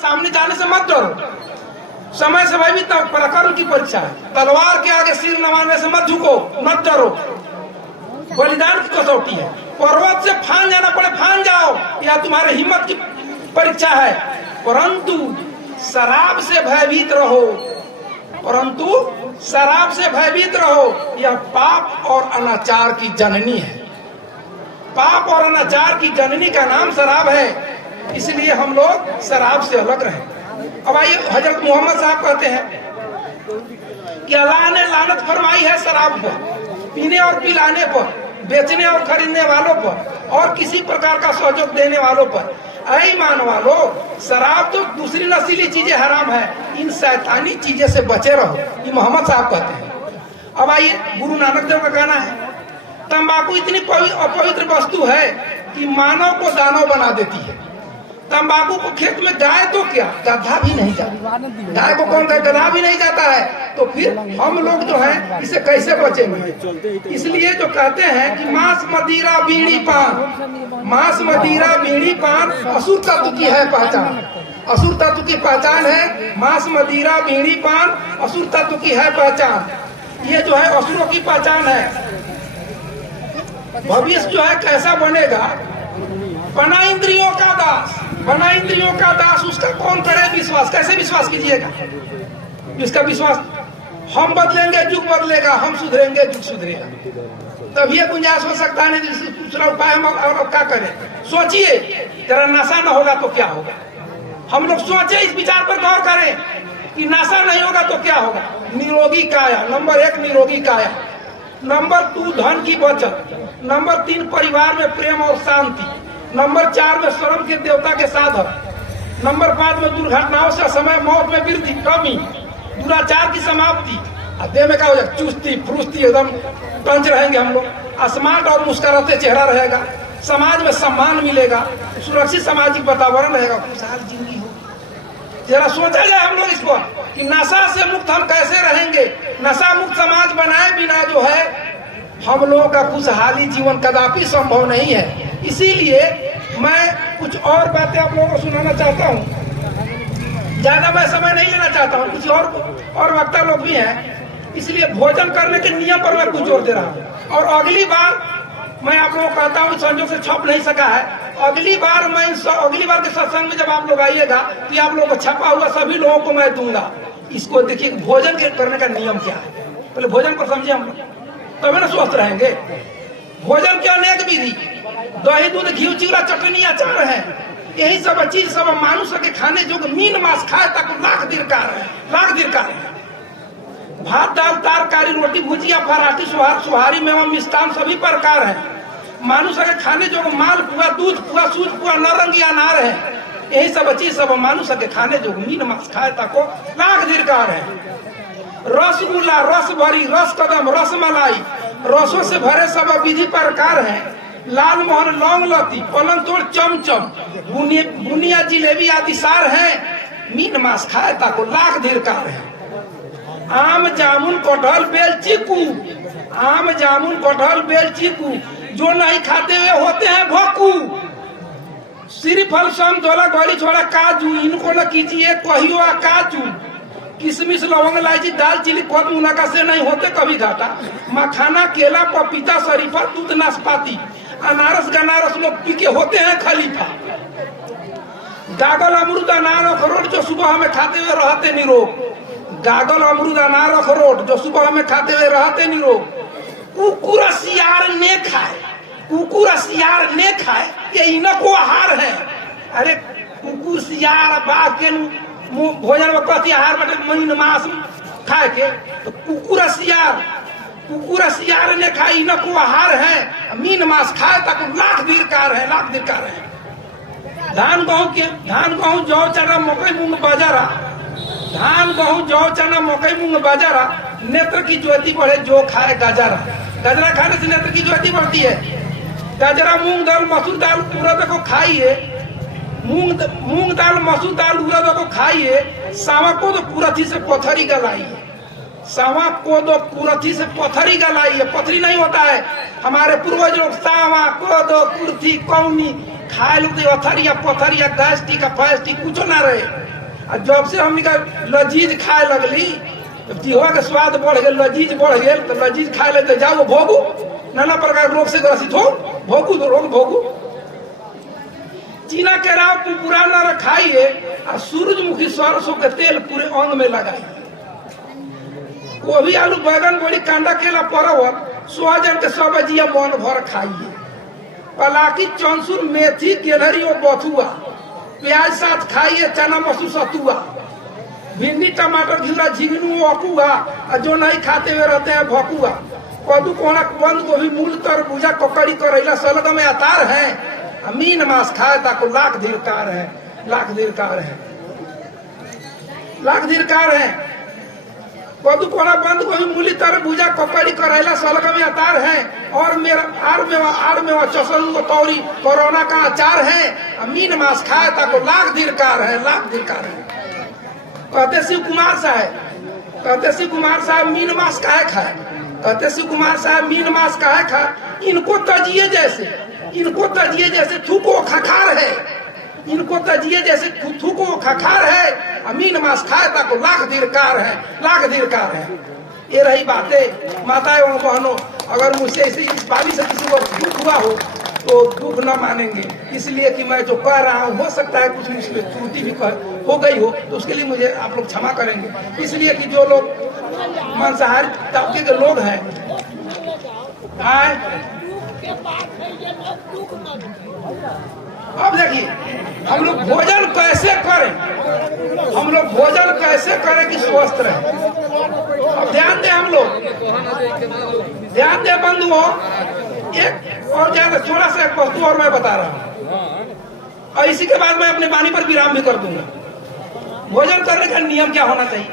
सामने जाने से मत डरो। समय से भयभीत तो पराक्रम की परीक्षा है। तलवार के आगे सिर नवाने से मत झुको, मत डरो। बलिदान की कसौटी है। पर्वत से फान जाना पड़े फान जाओ, या तुम्हारे हिम्मत की परीक्षा है। परंतु शराब से भयभीत रहो, परंतु शराब से भयभीत रहो, यह पाप और अनाचार की जननी है। पाप और अनाचार की जननी का नाम शराब है, इसलिए हम लोग शराब से अलग रहें। अब आइए, हजरत मोहम्मद साहब कहते हैं कि अल्लाह ने लानत फरमाई है शराब पर, पीने और पिलाने पर, बेचने और खरीदने वालों पर, और किसी प्रकार का सहयोग देने वालों पर। ऐ ईमान वालो, शराब तो दूसरी नशीली चीजें हराम है, इन शैतानी चीजें से बचे रहो, ये मोहम्मद साहब कहते हैं। अब आइए, गुरु नानक देव का कहना है तंबाकू इतनी अपवित्र वस्तु है कि मानव को दानव बना देती है। तंबाकू को खेत में गाय तो क्या, गधा भी नहीं जाता। गाय को कौन कहता, गधा भी नहीं जाता है, तो फिर हम लोग जो है इसे कैसे बचेंगे। इसलिए जो कहते हैं कि मांस मदिरा बीड़ी पान, मांस मदिरा बीड़ी पान असुर तत्व की है पहचान। असुर तत्व की पहचान है मांस मदिरा बीड़ी पान, असुर तत्व की है पहचान। ये जो है असुरों की पहचान है। भविष्य जो है कैसा बनेगा, बना इंद्रियों का दास, बना इंद्रियों का दास, उसका कौन करे विश्वास। कैसे विश्वास कीजिएगा, इसका विश्वास हम बदलेंगे युग बदलेगा, हम सुधरेंगे युग सुधरेगा, तब ये गुंजाइश हो सकता है। नहीं दूसरा उपाय हम और क्या करें। सोचिए, जरा नशा न होगा तो क्या होगा। हम लोग सोचे, इस विचार पर गौर करें कि नशा नहीं होगा तो क्या होगा। निरोगी काया, नंबर 1 निरोगी काया, नंबर 2 धन की बचत, नंबर 3 परिवार में प्रेम और शांति, नंबर 4 में श्रम के देवता के साधन, नंबर 5 में दुर्घटनाओं से समय मौत में वृद्धि कमी, दुराचार की समाप्ति। देह में क्या हो जाएगा, चुस्ती फुर्ती, एकदम टंच रहेंगे हम लोग, स्मार्ट और मुस्कुराते चेहरा रहेगा, समाज में सम्मान मिलेगा, सुरक्षित सामाजिक वातावरण रहेगा, खुशहाल जिंदगी होगी। जरा सोचा जाए हम लोग इसको कि नशा से मुक्त हम कैसे रहेंगे। नशा मुक्त समाज बनाए बिना जो है हम लोगों का खुशहाली जीवन कदापि संभव नहीं है। इसीलिए मैं कुछ और बातें आप लोगों को सुनाना चाहता हूँ, ज्यादा मैं समय नहीं लेना चाहता हूँ। कुछ और वक्ता लोग भी हैं, इसलिए भोजन करने के नियम पर मैं कुछ जोर दे रहा हूँ। और अगली बार मैं आप लोगों को कहता हूँ, संजोग से छप नहीं सका है, अगली बार के सत्संग में जब आप लोग आइएगा तो आप लोगों को छपा हुआ सभी लोगों को मैं दूंगा। इसको देखिए, भोजन करने का नियम क्या है, पहले भोजन पर समझे हम लोग, तभी ना स्वस्थ रहेंगे। भोजन के अनेक विधि, दही दूध घी चिवड़ा चटनी अचार है, यही सब चीज सब मानुष के खाने जो मीन मांस खाए तक लाख दीर्घकार है, लाख दीर्घकार है। भात दाल तरकारी रोटी भुजिया पराठी सुहारी मेवा मिष्ठान सभी प्रकार है। मानुष के खाने जो माल पुआ दूध पुआ सूज पुआ नारंगी अनार है, यही सब चीज सब मानुष के खाने जो मीन मांस खाए तक लाख दीर्घकार है। रसगुल्ला रस भरी रस कदम रस मलाई, रसों से भरे सब विधि प्रकार है। लाल मोहन लौंग लती पलंग तोड़ चमचम बुनिया जिलेबी आदि सार है, मीन मांस खाए ताको लाख दीर्घकार है। आम जामुन कटहल बेल चीकू, आम जामुन कटहल बेल चीकू, जो नहीं खाते हुए होते हैं भक्कू। श्रीफल समतोला गली छोड़ा काजू, इनको न कीजिए कहियो काजू। किशमिश लवंग इलायची दालचीनी कद मुनक्का से नहीं होते कभी घाटा। मखाना केला पपीता शरीफा दूध नाशपाती, अनारस गनारस लोग पी के होते हैं खलीफा। गागल अमरूद अनार अखरोट जो सुबह में खाते हुए रहते निरोग, गागल अमरूद अनार अखरोट जो सुबह में खाते हुए रहते निरोग। कुकुर सियार ने खाए, कुकुर सियार ने खाए, ये इनको आहार है। अरे कुकुर सियार बाघ के भोजन में कथी आहार बटे मीन मांस खाए के, तो कुकुर सियार ने खाए, इनको आहार है। मीन मांस खाए तक लाख दीर्घकार है, लाख दीर्घकार है। धान गेहूं जौ चना मकई मूंग बाजरा, धान गेहूं जौ चना मकई मूंग बाजरा, नेत्र की ज्योति बढ़े जो खाए गाजरा। गाजरा खाने से नेत्र की ज्योति बढ़ती है। गाजरा मूंग दाल मसूर दाल उड़द को खाइए, मूंग दाल मसूर दाल उड़द को खाइए। सावा को तो कुरथी से पथरी गलाइए, सावा को तो कुरथी से पथरी गलाइए। पथरी नहीं होता है, हमारे पूर्वज लोग सावा को दो कुर्थी कौनी खाए लोग अथर या पत्थर या गैस्ट्रिक फैस्ट्रिक कुछ ना रहे। और जब से हमने का लजीज खाए लगली, जीवा के स्वाद बढ़ गए, लजीज बढ़ गए, तो लजीज खाए लगे तो जाओ भोगू, नाना प्रकार रोग से ग्रसित हो, भोगू तो रोग भोगू। चीना के राव पुराना रखाइए और सूरजमुखी सरसों के तेल पूरे अंग में लगाइए। गोभी आलू बैगन बड़ी कांदा केला परवल सोहजन के सब्जियां मन भर खाइए। पलाकी चौंसुर मेथी गेलहरी और बथुआ प्याज साथ खाइए। चना मसूर सतुआ भिंडी टमाटर घिउरा झिंगनू अकुआ और जो नहीं खाते हुए रहते हैं भकुआ। कद्दू कोहड़ा बंद गोभी मूल तरबूजा ककड़ी करैला सलगम में अतार है। मीन मांस खाए ताको लाख धिरकार है, लाख धिरकार है, लाख धिरकार है। कद्दू कोहड़ा बंद गोभी मूली तरबूजा ककड़ी करैला सलगम में अतार है। और मेरा आर में चसन तौरी कोरोना का अचार है। मीन मांस खाए ताको लाख धिरकार है, लाख धिरकार है। कहते शिव कुमार साहब, कहते शिव कुमार साहब मीन मांस काहे खाए, कहते शिव कुमार साहब मीन मांस काहे खाए। इनको तजिए जैसे, इनको तजिए जैसे थूको खखार है, इनको तजिए जैसे थूको खखार है। मीन मांस खाए ताको लाख धिरकार है, लाख धिरकार है। ये रही बातें माताएं एवं बहनों। अगर मुझसे इस बारी से किसी को दुख हुआ हो तो दुख न मानेंगे, इसलिए कि मैं जो कह रहा हूँ हो सकता है कुछ मुझसे त्रुटि भी हो गई हो, तो उसके लिए मुझे आप लोग क्षमा करेंगे। इसलिए कि जो लोग मांसाहारी तबके के लोग हैं अब देखिए हम लोग भोजन कैसे करें, हम लोग भोजन कैसे करें कि स्वस्थ रहे। अब ध्यान दें, हम लोग ध्यान दें बंधुओं। एक और ज्यादा थोड़ा सा एक वस्तु और मैं बता रहा हूँ और इसी के बाद मैं अपने वाणी पर विराम भी कर दूंगा। भोजन करने का नियम क्या होना चाहिए।